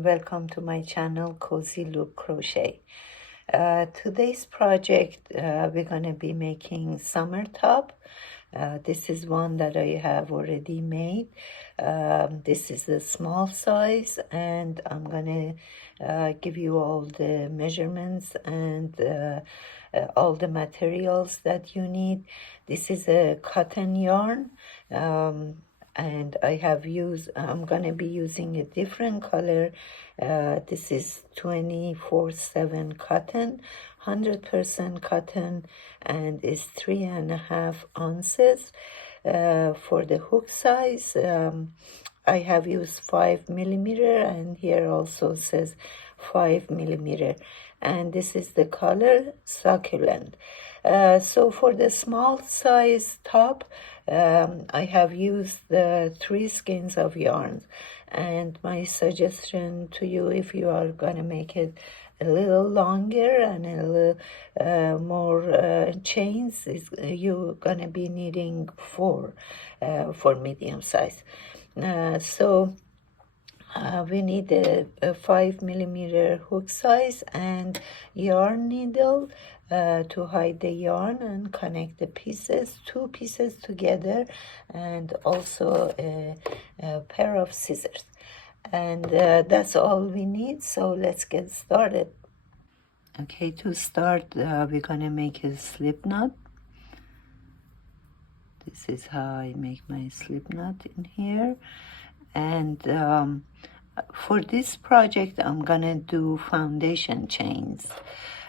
and welcome to my channel Cozy Look Crochet. Today's project we're going to be making summer top. This is one that I have already made. This is the small size, and I'm going to give you all the measurements and all the materials that you need. This is a cotton yarn. And I'm going to be using a different color. This is 24/7 cotton, 100% cotton, and is 3.5 ounces. For the hook size, I have used 5 millimeter, and here also says 5 millimeter. And this is the color succulent. So for the small size top, I have used the 3 skeins of yarns, and my suggestion to you, if you are gonna make it a little longer and a little more chains, is you're gonna be needing 4 for medium size. We need a 5 millimeter hook size and yarn needle to hide the yarn and connect the pieces, 2 pieces together, and also a pair of scissors. And that's all we need, so let's get started. Okay, to start, we're gonna make a slip knot. This is how I make my slip knot in here. And for this project, I'm gonna do foundation chains.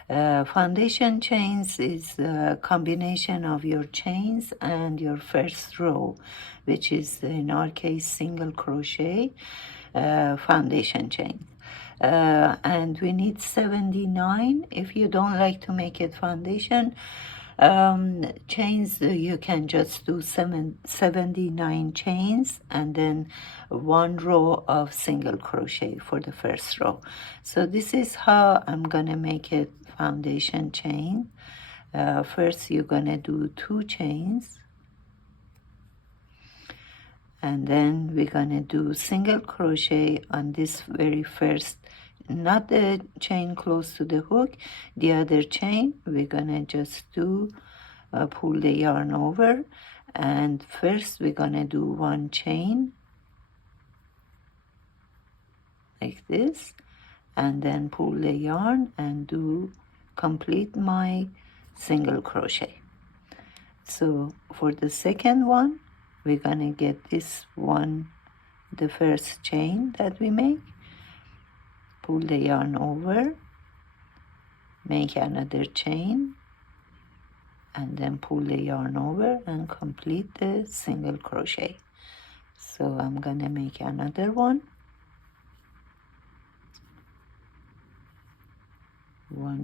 Foundation chains is a combination of your chains and your first row, which is in our case single crochet foundation chain. And we need 79. If you don't like to make it foundation chains, you can just do 79 chains and then 1 row of single crochet for the first row. So this is how I'm gonna make it foundation chain. First you're gonna do 2 chains, and then we're gonna do single crochet on this very first, not the chain close to the hook, the other chain. We're gonna just do pull the yarn over, and first we're gonna do 1 chain like this, and then pull the yarn and complete my single crochet. So for the second one, we're gonna get this one, the first chain that we make, pull the yarn over, make another chain, and then pull the yarn over and complete the single crochet. So I'm gonna make another one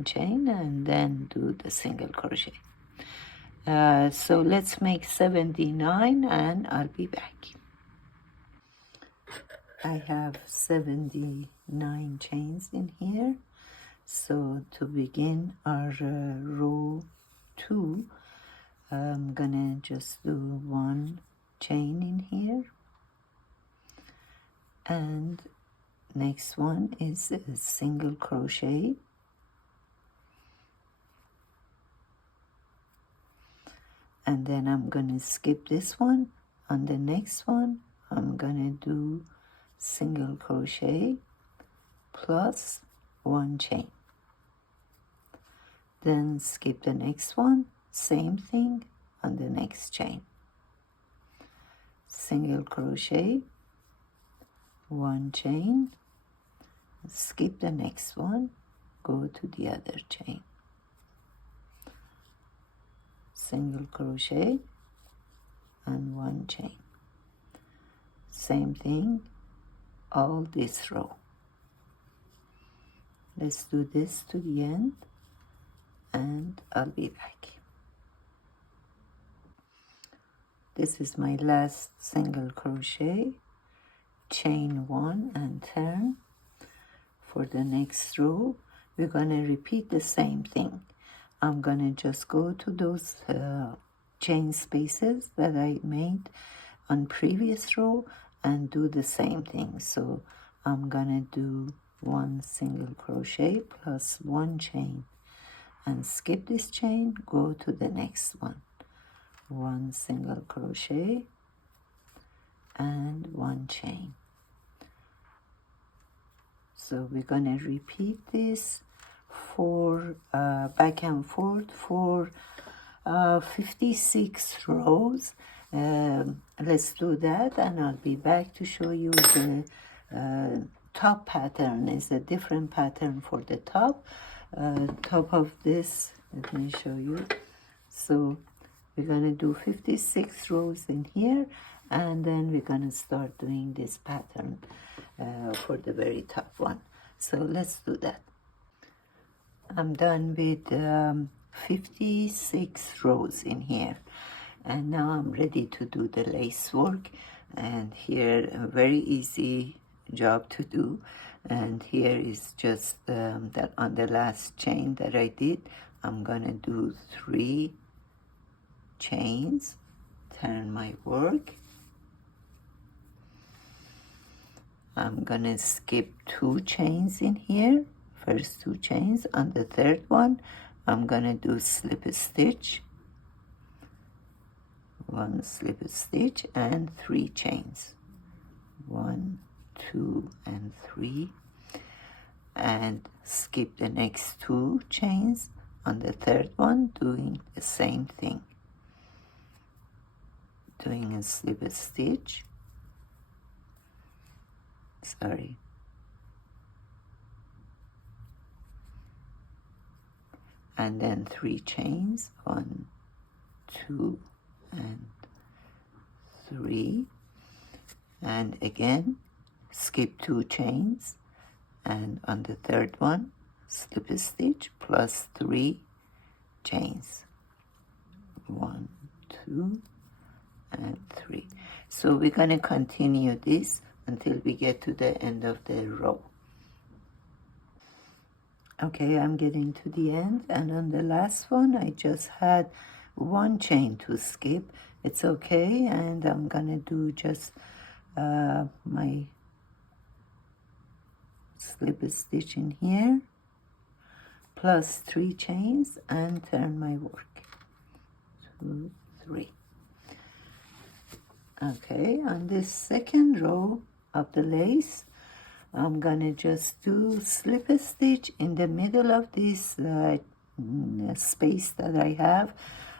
chain, and then do the single crochet. So let's make 79, and I'll be back. I have 79 chains in here. So to begin our row 2, I'm gonna just do 1 chain in here, and next one is a single crochet, and then I'm gonna skip this one. On the next one, I'm gonna do single crochet plus 1 chain, then skip the next one, same thing on the next chain, single crochet, 1 chain, skip the next one, go to the other chain, single crochet and 1 chain, same thing all this row. Let's do this to the end, and I'll be back. This is my last single crochet, chain 1 and turn. For the next row, we're gonna repeat the same thing. I'm gonna just go to those chain spaces that I made on previous row and do the same thing. So I'm gonna do 1 single crochet plus 1 chain and skip this chain, go to the next one. 1 single crochet and 1 chain. So we're gonna repeat this for back and forth for 56 rows. Let's do that, and I'll be back to show you the top pattern. Is a different pattern for the top. Top of this, let me show you. So we're gonna do 56 rows in here, and then we're gonna start doing this pattern for the very top one. So let's do that. I'm done with 56 rows in here, and now I'm ready to do the lace work. And here, a very easy job to do. And here is just that on the last chain that I did, I'm gonna do 3 chains, turn my work. I'm gonna skip 2 chains in here, first 2 chains. On the third one, I'm gonna do slip a stitch, 1 slip a stitch and 3 chains, 1, 2, and 3, and skip the next 2 chains. On the third one, doing the same thing, doing a slip a stitch, and then 3 chains, 1, 2, and 3, and again skip 2 chains, and on the third one slip a stitch plus 3 chains, 1, 2, and 3. So we're going to continue this until we get to the end of the row. Okay, I'm getting to the end, and on the last one I just had 1 chain to skip. It's okay, and I'm gonna do just my slip a stitch in here plus 3 chains and turn my work. 2, 3. Okay, on this second row of the lace, I'm gonna just do slip a stitch in the middle of this space that I have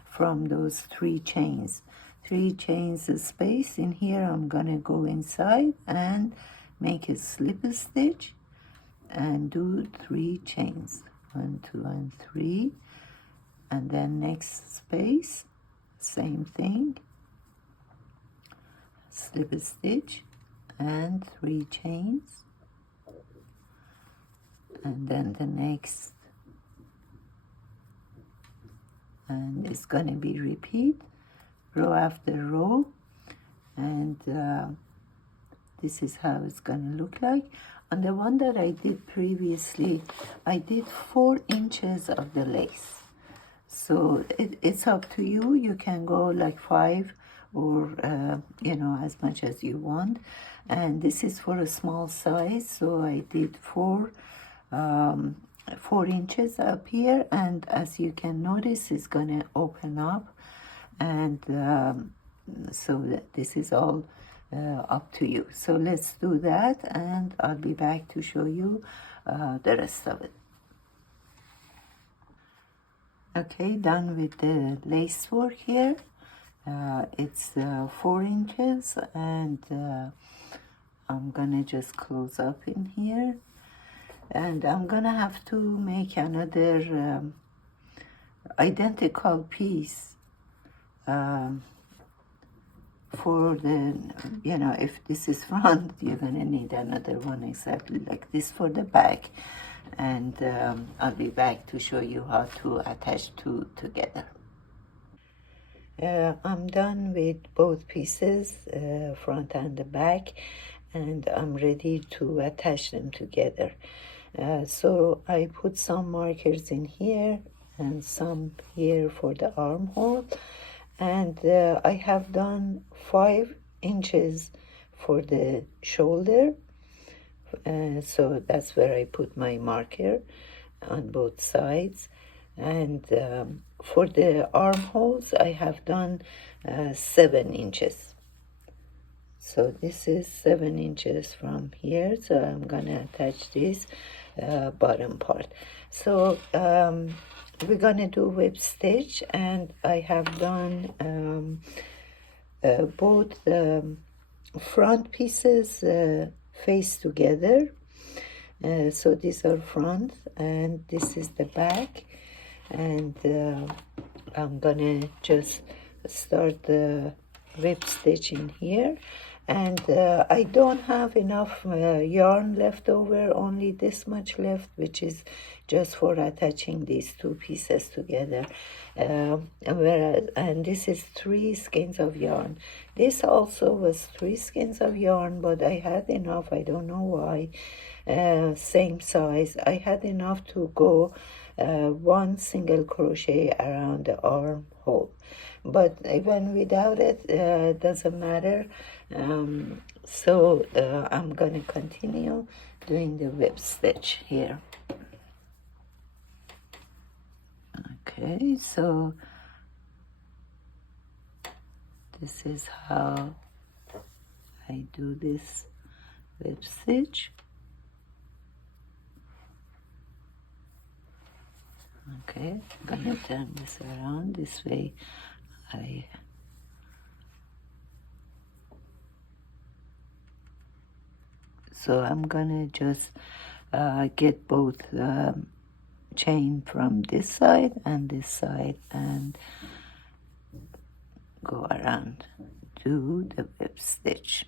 from those 3 chains. 3 chains of space in here. I'm gonna go inside and make a slip a stitch and do 3 chains, 1, 2, and 3, and then next space, same thing, slip a stitch and 3 chains, and then the next, and it's gonna be repeat row after row, and this is how it's gonna look like. On the one that I did previously, I did 4 inches of the lace, so it's up to you. You can go like 5 or you know, as much as you want, and this is for a small size, so I did 4 inches up here, and as you can notice, it's gonna open up, and so that this is all up to you. So let's do that, and I'll be back to show you the rest of it. Okay, done with the lace work here. It's 4 inches, and I'm gonna just close up in here, and I'm gonna have to make another identical piece for the, you know, if this is front, you're gonna need another one exactly like this for the back, and I'll be back to show you how to attach two together. I'm done with both pieces, front and the back, and I'm ready to attach them together. So I put some markers in here and some here for the armhole, and I have done 5 inches for the shoulder, So that's where I put my marker on both sides. And for the armholes, I have done 7 inches. So this is 7 inches from here. So I'm gonna attach this bottom part. So we're gonna do whip stitch, and I have done both front pieces face together. So these are front and this is the back, and I'm gonna just start the whip stitching here. And I don't have enough yarn left over, only this much left, which is just for attaching these 2 pieces together. And this is 3 skeins of yarn. This also was 3 skeins of yarn, but I had enough, I don't know why. Same size, I had enough to go 1 single crochet around the armhole, but even without it, doesn't matter. So I'm gonna continue doing the whip stitch here. Okay, so this is how I do this whip stitch. Okay, I'm gonna turn this around this way. So I'm gonna just get both chain from this side and this side and go around, do the whip stitch.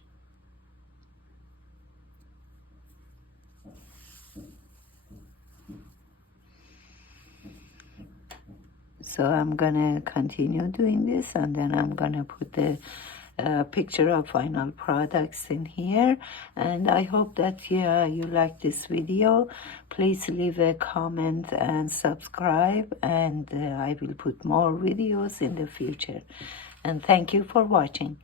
So I'm gonna continue doing this, and then I'm gonna put the picture of final products in here. And I hope that you like this video. Please leave a comment and subscribe, and I will put more videos in the future. And thank you for watching.